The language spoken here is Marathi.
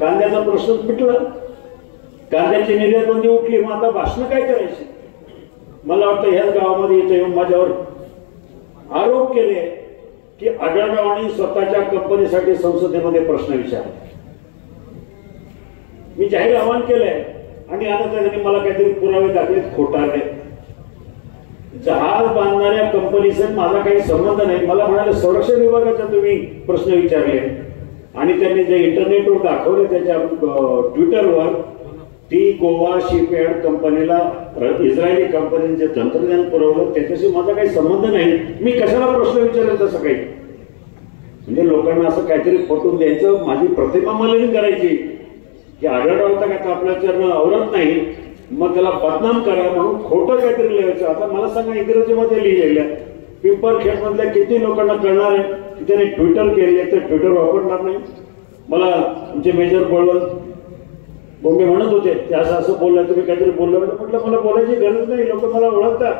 कांद्याचा प्रश्न मिटला, कांद्याची निर्यात बंदी उठली, मग आता भाषण काय करायची? मला वाटतं ह्याच गावामध्ये इथे येऊन माझ्यावर आरोप केले की आढळरावांनी स्वतःच्या कंपनीसाठी संसदेमध्ये प्रश्न विचारले. मी जाहीर आवाहन केलंय आणि आता त्यांनी मला काहीतरी पुरावे दाखलेत खोटारडे. जहाज बांधणाऱ्या कंपनीचा माझा काही संबंध नाही. मला म्हणाले संरक्षण विभागाचा तुम्ही प्रश्न विचारले आणि त्यांनी जे इंटरनेटवर दाखवले त्याच्या ट्विटरवर ती गोवा शिपयार्ड कंपनीला इस्रायली कंपनीने जे तंत्रज्ञान पुरवलं त्याच्याशी माझा काही संबंध नाही. मी कशाला प्रश्न विचारेल तसं काही? म्हणजे लोकांना असं काहीतरी पटवून द्यायचं, माझी प्रतिमा मलिन करायची की आढळराव होता का आपल्या चरण आवरत नाही, मग त्याला बदनाम करा म्हणून खोटं काहीतरी लिहायचं. आता मला सांगा, इंग्रजीमध्ये लिहिलेल्या पिंपरखेड मधल्या किती लोकांना कळणार आहे की त्याने ट्विटर केले तर ट्विटर वापरणार नाही? मला आमचे मेजर बळवंत बोंबे म्हणत होते ते असं असं बोललं, तुम्ही काहीतरी बोललं. म्हटलं मला बोलायची गरज नाही, लोक मला ओळखतात.